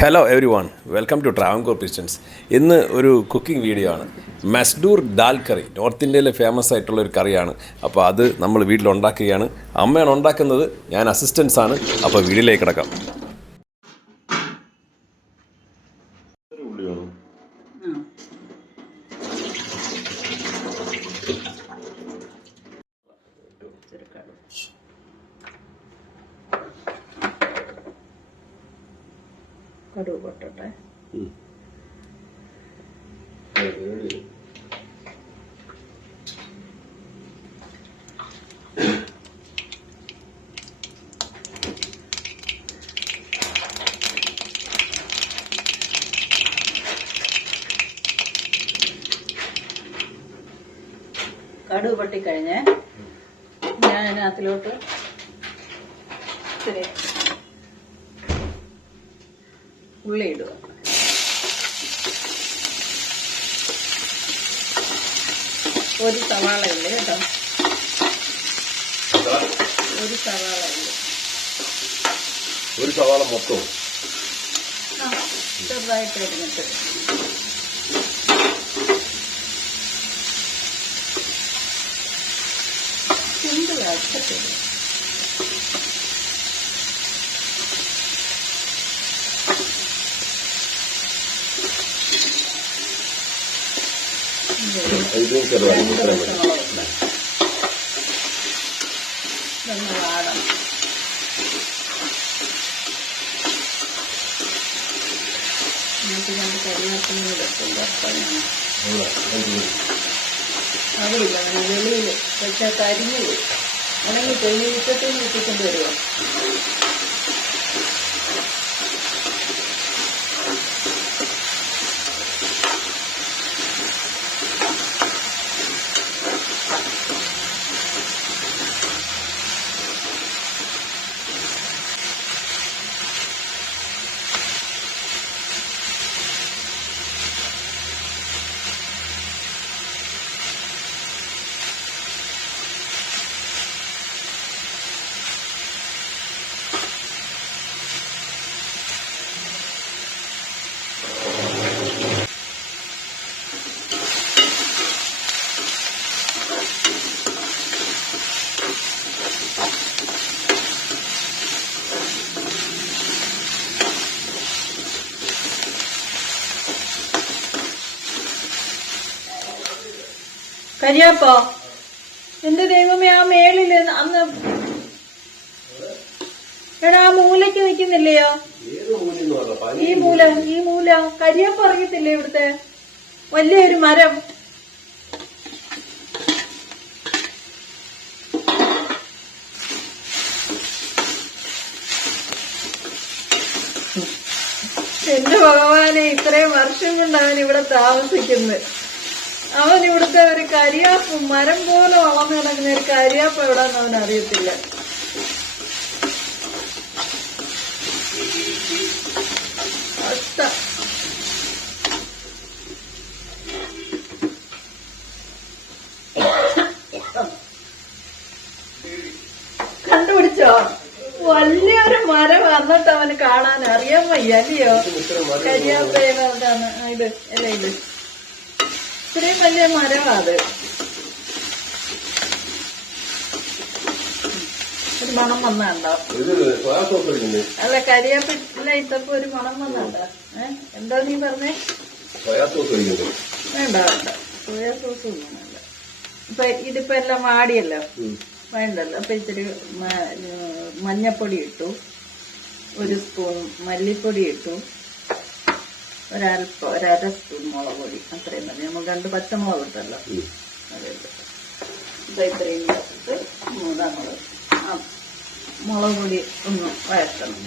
Hello everyone, welcome to Travancore Pistons. ഇന്ന് ഒരു cooking video ആണ്. മസ്ഡൂർ ദാൽ കറി നോർത്ത് ഇന്ത്യയിലെ ഫേമസ് ആയിട്ടുള്ള ഒരു കറിയാണ്. അപ്പോൾ അത് നമ്മൾ വീട്ടിലുണ്ടാക്കുകയാണ്. അമ്മയാണ് ഉണ്ടാക്കുന്നത്, ഞാൻ അസിസ്റ്റൻസ് ആണ്. അപ്പോൾ വീഡിയോയിലേക്ക് കിടക്കാം. കടുക് പൊട്ടട്ടെ. കടുക് പൊട്ടിക്കഴിഞ്ഞ് ഞാൻ അതിനകത്തിലോട്ട് ഇത്തിരി ഉള്ളി ഇടുക. ഒരു സവാള ഉള്ളി കേട്ടോ, ഒരു സവാള ഉള്ളി, ഒരു സവാള മൊത്തം ചെറുതായിട്ട് ഇടുന്നിട്ട് സിമ്പിളായിട്ട് വാടണം. നമുക്ക് രണ്ട് കരിയാപ്പിനും വെക്കുമ്പോൾ അതില്ല, വെളിയിൽ വെച്ചാൽ കരിഞ്ഞു പോയി. അല്ലെങ്കിൽ തെളിയിച്ചിട്ട് വീട്ടിക്കൊണ്ട് വരുമോ? കരിയാപ്പോ, എന്റെ ദൈവമേ, ആ മേളില് അന്ന് എടാ ആ മൂലയ്ക്ക് നിൽക്കുന്നില്ലയോ? ഈ മൂല കരിയാപ്പ് അറിയത്തില്ലേ? ഇവിടുത്തെ വലിയൊരു മരം. എന്റെ ഭഗവാനെ, ഇത്രയും വർഷം കൊണ്ട് അവൻ ഇവിടെ താമസിക്കുന്നത്. അവൻ ഇവിടുത്തെ ഒരു കരിയാപ്പ് മരം പോലെ വളർന്നു കിടക്കുന്ന ഒരു കരിയാപ്പ് എവിടാന്ന് അവൻ അറിയത്തില്ല. കണ്ടുപിടിച്ചോ? വലിയൊരു മരം വന്നിട്ട് അവന് കാണാൻ അറിയാൻ വയ്യ, അല്ലയോ? കരിയാപ്പ് ഏതാണ് ഇത്? അല്ല, ഇത് ഇത്രയും വലിയ മരമാ അത്. ഒരു മണം വന്നുണ്ടോ? അല്ല, കരിയാപ്പില്ല ഇട്ടപ്പോ ഒരു മണം വന്നുണ്ടോ? എന്താ നീ പറഞ്ഞേ? വേണ്ട വേണ്ട, സോയാ സോസ് ഒന്നും വേണ്ട. ഇപ്പൊ ഇതിപ്പോ എല്ലാം വാടിയല്ലോ, വേണ്ടല്ലോ. അപ്പൊ ഇത്തിരി മഞ്ഞപ്പൊടി ഇട്ടു, ഒരു സ്പൂൺ മല്ലിപ്പൊടി ഇട്ടു, ഒരര സ്പൂൺ മുളക് പൊടി, അത്രയും മതി. നമ്മൾ 2 പച്ചമുളക് ഇട്ടല്ലോ, അതെല്ലാം ഇപ്പൊ ഇത്രയും ഇട്ടിട്ട് നമ്മൾ മുളക് പൊടി ഒന്ന് വഴറ്റണം.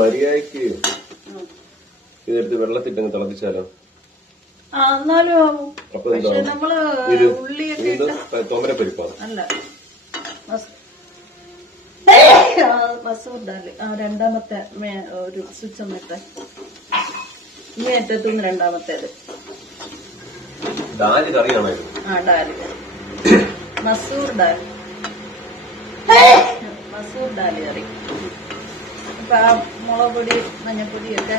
മര്യാദക്ക് ഇതെടുത്ത് വെള്ളത്തിട്ടങ്ങ് തിളപ്പിച്ചാലോ? എന്നാലും പക്ഷെ നമ്മള് ഉള്ളിയൊക്കെ തോമരപ്പരിപ്പാണ്. അല്ല, മസൂർ ദാല്. രണ്ടാമത്തെ ഒരു സ്വിച്ച് ഒന്നിട്ട് ഈ ഏറ്റത്തുനിന്ന് രണ്ടാമത്തേത്. ഡാല് കറിയാണോ? ഡാല്. മസൂർ ദാൽ കറി. അപ്പൊ ആ മുളക് പൊടി മഞ്ഞപ്പൊടിയൊക്കെ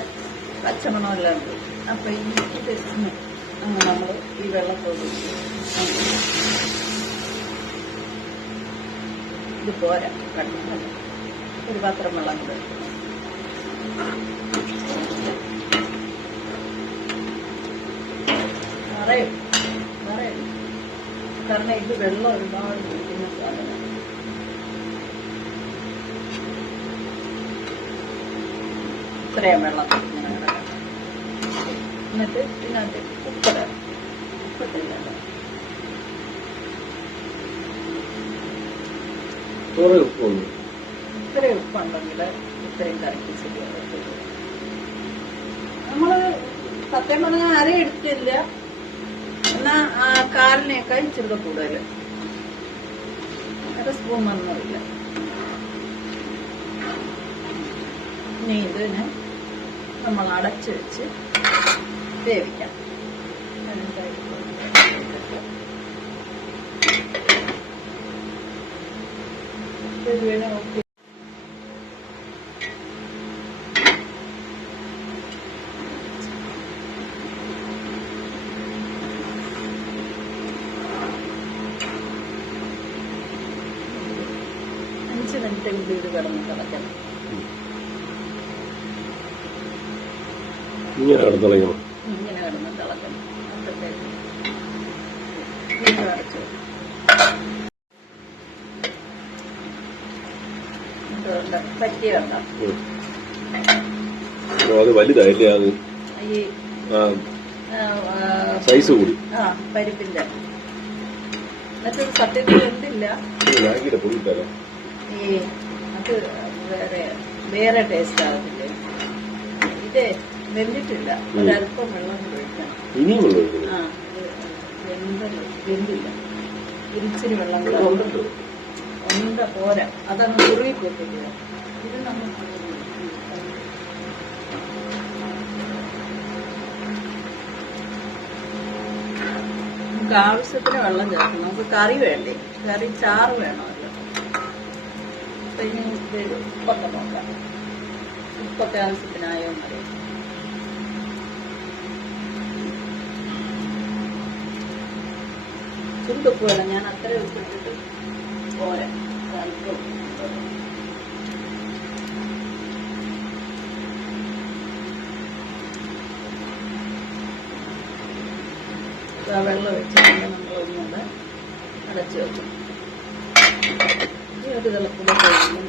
പച്ചമണമെല്ലാം ഉണ്ട്. അപ്പൊ ഇത് അങ്ങ് നമ്മൾ ഈ വെള്ളത്തോട് ഇത് പോരാ, കണ്ടു ഒരു പാത്രം വെള്ളം കൂടെ നിറയും. കാരണം ഇത് വെള്ളം ഒരുപാട് കുടിക്കുന്ന സാധനം. ഇത്രയും വെള്ളം ഇങ്ങനെ കിടക്കണം. എന്നിട്ട് ഇതിനകത്ത് ഉപ്പിട്ടില്ല, ഇത്രയും ഉപ്പുണ്ടെങ്കിൽ ഇത്രയും കറക്കി ശരിയാവും. നമ്മള് സത്യം പറഞ്ഞാൽ അര എടുത്തില്ല, എന്നാ ആ കാലിനേക്കാൾ ഇച്ചിരി കൂടുതൽ, 1 സ്പൂൺ ഒന്നുമില്ല. ഇനി ഇതിന് നമ്മൾ അടച്ചു വെച്ച് വേവിക്കാം. ഓക്കെ. മിനിറ്റ് കൂടി ഇത് കിടന്ന് തിളക്കണം. ഇങ്ങനെ കിടന്ന് തിളക്കണം. അപ്പോഴത്തേക്ക് അടച്ചു പറ്റിയ വേണ്ട. അത് വലുതായില്ലേ? അത് ഈ സൈസ് കൂടി പരിപ്പിന്റെ. എന്നിട്ട് സത്യത്തിൽ എന്തില്ല, ഈ അത് വേറെ ടേസ്റ്റ് ആകത്തില്ലേ. ഇത് വെന്തിട്ടില്ല, ഒരല്പം വെള്ളം ഒഴിക്കണം. വെന്തില്ല, ഇരിച്ചിരി വെള്ളം ഉണ്ട് പോരാ, അതങ്ങ് കുറുകി പോയിട്ടില്ല. ഇത് നമ്മൾ നമുക്ക് ആവശ്യത്തിന് വെള്ളം ചേർക്കണം. നമുക്ക് കറി വേണ്ടേ, കറി ചാറ് വേണമല്ലോ. അപ്പൊ ഇനി ഉപ്പൊക്കെ നോക്കാം, ഉപ്പൊക്കെ ആവശ്യത്തിനായോ എന്നറിയാം. ചുണ്ടുപ്പ് വേണം, ഞാൻ അത്ര ഉപ്പിട്ടിട്ട് പോരാ, അല്പം വെള്ളം ഒഴിച്ചിട്ട് നമ്മൾ ഒന്നുകൂടെ അടച്ചു വെക്കും. ഈ ഒരു തിളപ്പിലെ കഴിയുമ്പോൾ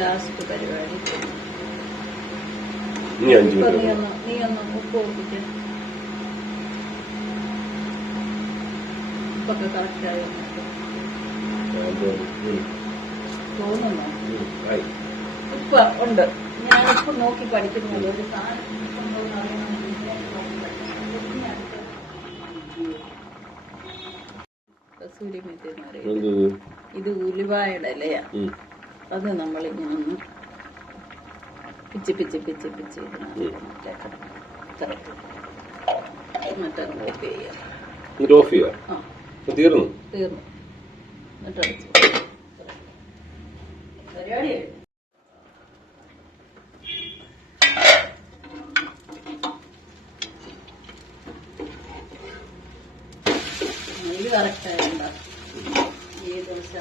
ലാസ്റ്റ് പരിപാടി. നീ ഒന്ന് ഉപ്പ് നോക്കിട്ട് ഉപ്പൊക്കെ കറക്റ്റായി തോന്നുന്നു. ഉപ്പ് ഉണ്ട്, ഞാൻ ഉപ്പ് നോക്കി പഠിക്കുന്നത്. ഒരു സാധനം കസൂരി മെത്തി എന്ന് പറയുന്നത് ഇത് ഉലുവായുടെ ഇലയാ. അത് നമ്മളിങ്ങനെ ഒന്ന് പിച്ച് എന്നിട്ടങ്ങ് ഓഫ് ചെയ്യാം. തീർന്നു. എന്നിട്ട് അടച്ചു പരിപാടി. ഇത് കറക്റ്റായി ഉണ്ടാക്കും ഈ ദോശ.